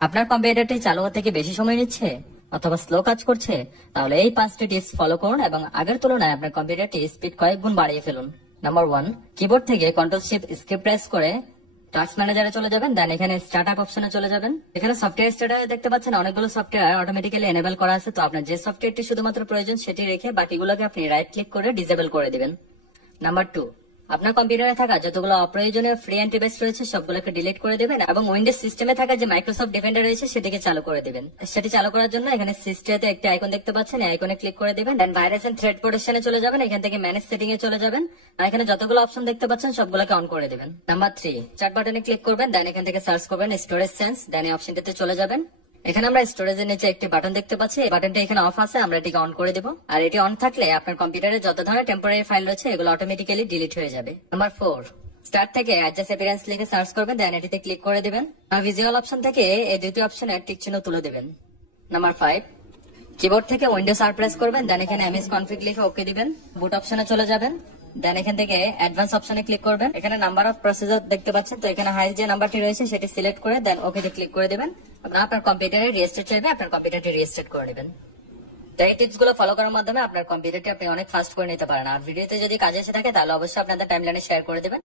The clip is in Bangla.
আপনার কম্পিউটারটি চালু হতে কি বেশি সময় নিচ্ছে অথবা স্লো কাজ করছে? তাহলে এই 5টি টিপস ফলো করুন এবং আগের তুলনায় আপনার কম্পিউটারটি স্পিড কয়েক গুণ বাড়িয়ে ফেলুন। নাম্বার 1, কিবোর্ড থেকে কন্ট্রোল শিফট এস্কেপ প্রেস করে টাস্ক ম্যানেজারে চলে যাবেন, দেন এখানে স্টার্ট আপ অপশনে চলে যাবেন। এখানে সফটওয়্যার স্টার্টারে দেখতে পাচ্ছেন অনেকগুলো সফটওয়্যার অটোমেটিক্যালি এনেবল করা আছে, তো আপনার যে সফটওয়্যারটি শুধুমাত্র প্রয়োজন সেটি রেখে বাকিগুলোকে আপনি রাইট ক্লিক করে ডিসেবল করে দিবেন। নাম্বার 2, আপনার কম্পিউটারে থাকা যতগুলো অপ্রয়োজনীয় ফ্রি অ্যান্টিভাইরাস রয়েছে সবগুলোকে ডিলিট করে দিবেন এবং উইন্ডোজ সিস্টেমে থাকা যে মাইক্রোসফট ডিফেন্ডার রয়েছে সেটিকে চালু করে দিবেন। সেটি চালু করার জন্য এখানে সিস্টেমে একটি আইকন দেখতে পাচ্ছেন, এই আইকনে ক্লিক করে দিবেন, দেন ভাইরাস এন্ড থ্রেট প্রোটেকশনে চলে যাবেন। এখান থেকে ম্যানেজ সেটিং এ চলে যাবেন আর এখানে যতগুলো অপশন দেখতে পাচ্ছেন সবগুলোকে অন করে দিবেন। নাম্বার 3, চার্ট বাটনে ক্লিক করবেন, দেন এখান থেকে সার্চ করবেন স্টোরেজ সেন্স, দেন এই অপশনটিতে চলে যাবেন। এখানে আমরা স্টোরেজের নিচে একটি বাটন দেখতে পাচ্ছি, এই বাটনটা এখানে অফ আছে, আমরা এটিকে অন করে দেব। আর এটি অন থাকলে আপনার কম্পিউটারে যত ধরনের টেম্পোরারি ফাইল রয়েছে এগুলো অটোমেটিক্যালি ডিলিট হয়ে যাবে। নাম্বার 4, স্টার্ট থেকে অ্যাডজাস্ট অ্যাপিয়ারেন্স লিখে সার্চ করবেন, দেন এটিতে ক্লিক করে দিবেন আর ভিজুয়াল অপশন থেকে এই দুটি অপশনে টিক চিহ্ন তুলে দিবেন। নাম্বার 5, কিবোর্ড থেকে উইন্ডোজ আর প্রেস করবেন, দেন এখানে এমএস কনফিগ লিখে ওকে দিবেন। বুট অপশনে চলে যাবেন, দেন এখান থেকে অ্যাডভান্স অপশনে ক্লিক করবেন। এখানে নাম্বার অফ প্রসেসর দেখতে পাচ্ছেন, তো এখানে হাইয়েস্ট যে নাম্বারটি রয়েছে সেটি সিলেক্ট করে দেন ওকে তে ক্লিক করে দিবেন। আপনার কম্পিউটারে রিস্টার্ট চাইবে, আপনার কম্পিউটারটি রিস্টার্ট করে নেবেন। তো এই টিপস গুলো ফলো করার মাধ্যমে আপনার কম্পিউটারটি আপনি অনেক ফাস্ট করে নিতে পারেন। আর ভিডিওতে যদি কাজে এসে থাকে তাহলে অবশ্যই আপনাদের টাইমলাইনে শেয়ার করে দেবেন।